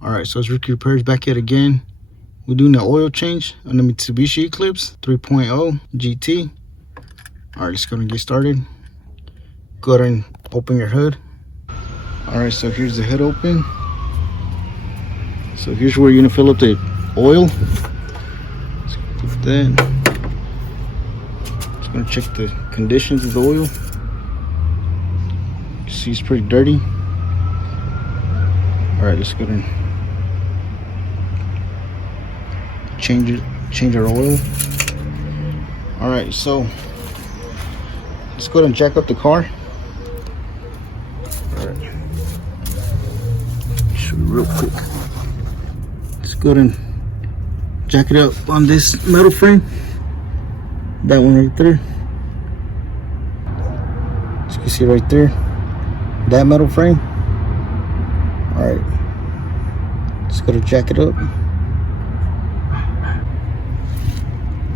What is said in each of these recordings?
All right, so it's Ricky Repairs back yet again. We're doing the oil change on the Mitsubishi Eclipse 3.0 GT. All right, let's go and get started. Go ahead and open your hood. All right, so here's the hood open. So here's where you're gonna fill up the oil. Let's put that. Just gonna check the conditions of the oil. You see it's pretty dirty. All right, let's go ahead and change our oil. All right, so let's go ahead and jack up the car. All right, show you real quick. Let's go ahead and jack it up on this metal frame. That one right there. As you can see right there, that metal frame. All right, let's go to jack it up.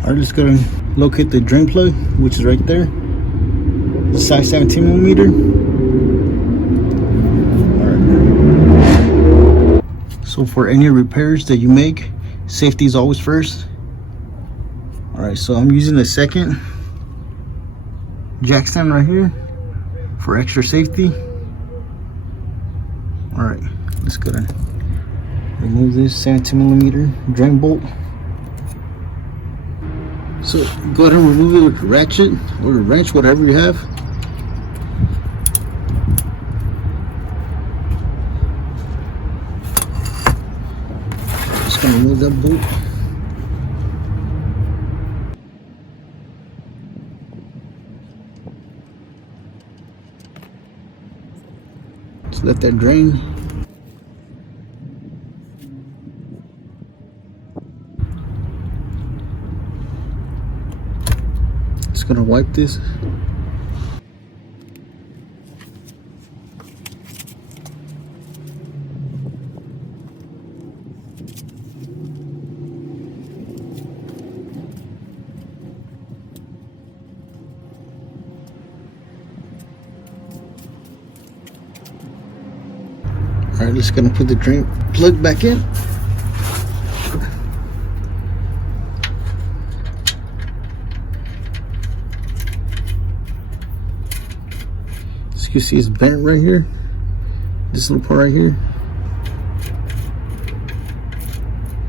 All right, let's go and locate the drain plug, which is right there. The size 17 millimeter. All right. So for any repairs that you make, safety is always first. All right, so I'm using the second jack stand right here for extra safety. All right, let's go and remove this 17 millimeter drain bolt. So go ahead and remove it with a ratchet or a wrench, whatever you have. Just gonna remove that bolt. Just let that drain. Just gonna wipe this. All right, just gonna put the drain plug back in. You see it's bent right here, this little part right here.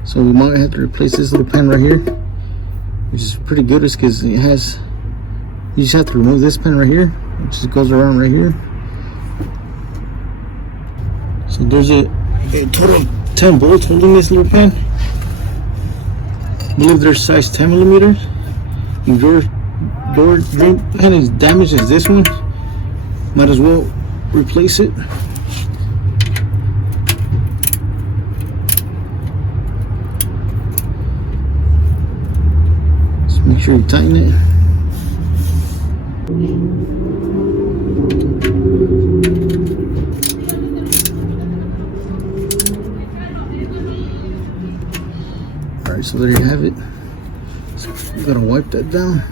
So we might have to replace this little pin right here, which is pretty good. It's because it has, you just have to remove this pin right here, which just goes around right here. So there's a total of 10 bolts holding this little pin. I believe they're size 10 millimeters. If your drain pin is damaged as this one, might as well replace it. Just make sure you tighten it. Alright, so there you have it. So you gotta wipe that down.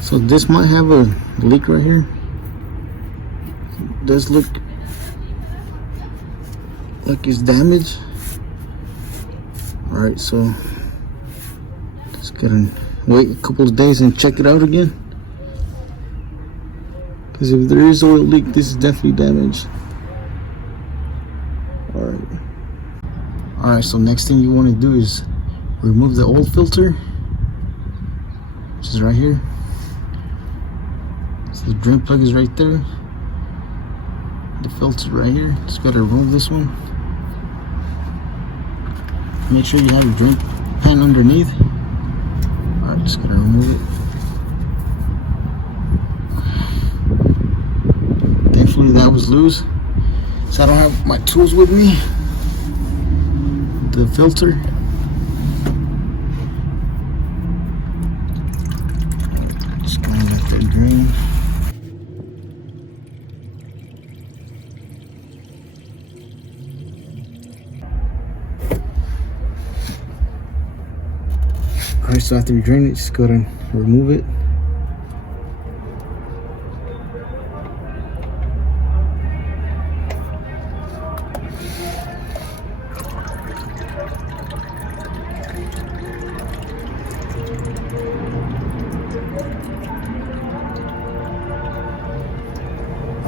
So this might have a leak right here. Does look like it's damaged. All right, so just gotta wait a couple of days and check it out again, because if there is oil leak, this is definitely damaged. All right, so next thing you want to do is remove the oil filter, which is right here. So the drain plug is right there. The filter right here. Just gotta remove this one. Make sure you have your drain pan underneath. Alright, just gotta remove it. Thankfully that was loose, so I don't have my tools with me. The filter. Just gonna let that drain. Alright, so after you drain it, just go ahead and remove it.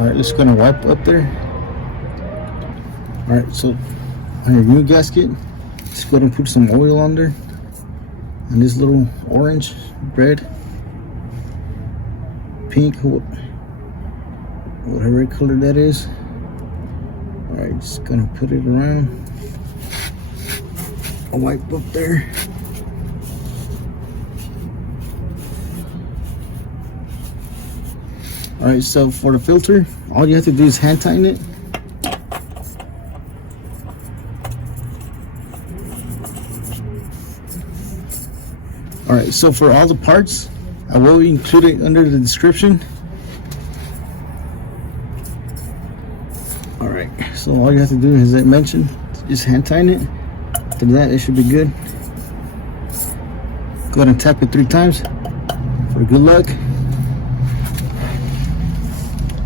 Alright, let's go and wipe up there. Alright, so on your new gasket, let's go ahead and put some oil on there. And this little orange, red, pink, whatever color that is. Alright, just gonna put it around. I'll wipe up there. Alright, so for the filter, all you have to do is hand tighten it. Alright, so for all the parts, I will include it under the description. Alright, so all you have to do, as I mentioned, just hand tighten it. After that, it should be good. Go ahead and tap it 3 times for good luck.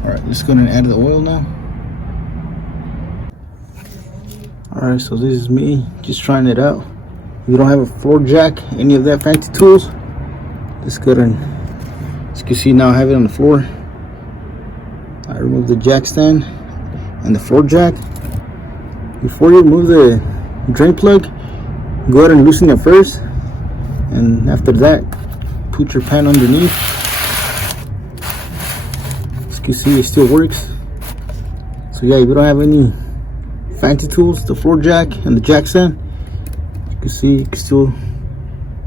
Alright, let's go ahead and add the oil now. Alright, so this is me just trying it out. If you don't have a floor jack, any of that fancy tools, just go ahead and, as you can see now I have it on the floor. I remove the jack stand and the floor jack. Before you remove the drain plug, go ahead and loosen it first, and after that put your pan underneath. As you can see, it still works. So yeah, if you don't have any fancy tools, the floor jack and the jack stand, you can see you can still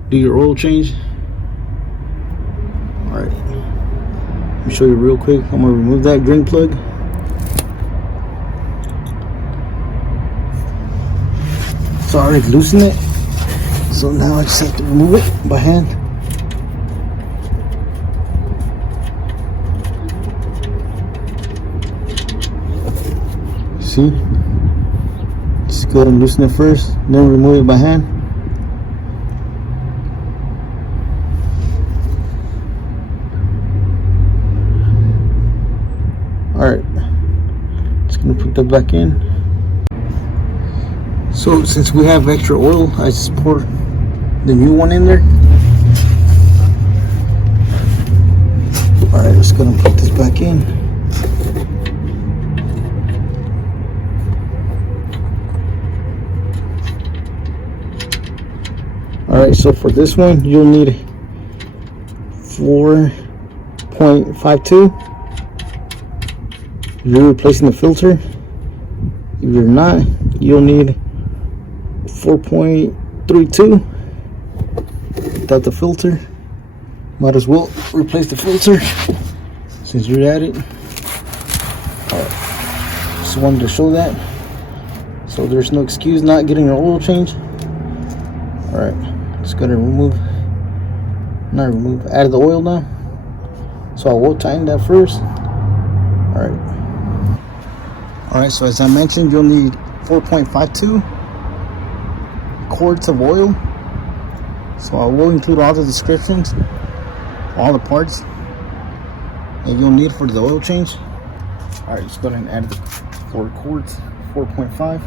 do your oil change. Alright, let me show you real quick. I'm gonna remove that drain plug. So I already loosened it, so now I just have to remove it by hand. See? Just go ahead and loosen it first, then remove it by hand. Alright, just gonna put that back in. So since we have extra oil, I just pour the new one in there. Alright, just gonna put this back in. Alright, so for this one, you'll need 4.52. If you're replacing the filter. If you're not, you'll need 4.32. Without the filter, might as well replace the filter since you're at it. Alright, just wanted to show that, so there's no excuse not getting your oil change. Alright, just gotta add the oil now. So I will tighten that first. Alright, so as I mentioned, you'll need 4.52 quarts of oil. So I will include all the descriptions, all the parts that you'll need for the oil change. Alright, just go ahead and add the 4 quarts, 4.5.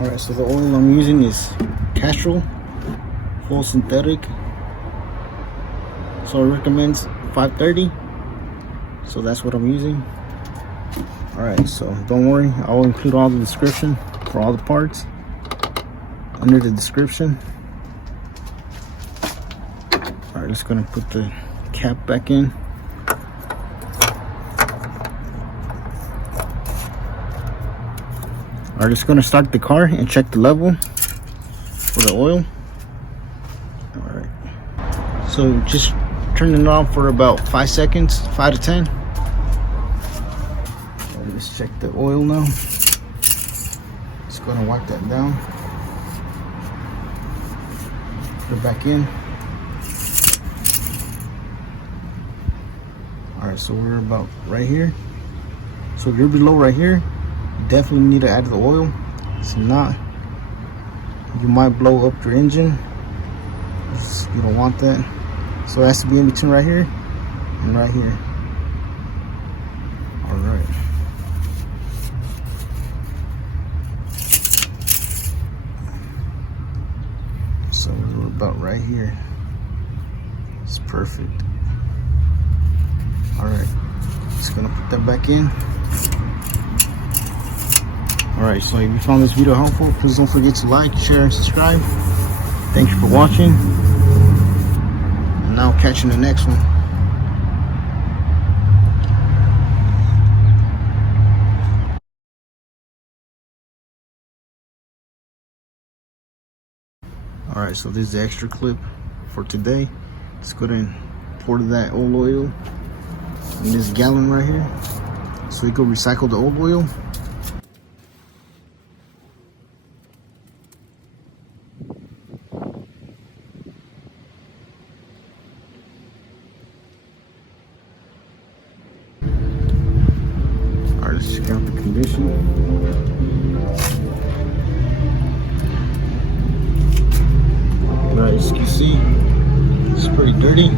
Alright, so the oil I'm using is Catrol, full synthetic. So it recommends 530. So that's what I'm using. Alright, so don't worry, I will include all the description for all the parts under the description. Alright, just gonna put the cap back in. Alright, just gonna start the car and check the level for the oil. Alright, so just turn it on for about 5 seconds, 5 to 10. Alright, let's check the oil now. Just gonna wipe that down, put it back in. Alright, so we're about right here. So if you're below right here, definitely need to add the oil. If not, you might blow up your engine. You don't want that. So it has to be in between right here and right here. All right. So we're about right here. It's perfect. All right, just gonna put that back in. All right, so if you found this video helpful, please don't forget to like, share, and subscribe. Thank you for watching. And now catch you in the next one. All right, so this is the extra clip for today. Let's go ahead and pour that old oil in this gallon right here, so we can recycle the old oil. All right, let's check out the condition. All right, as you can see, it's pretty dirty.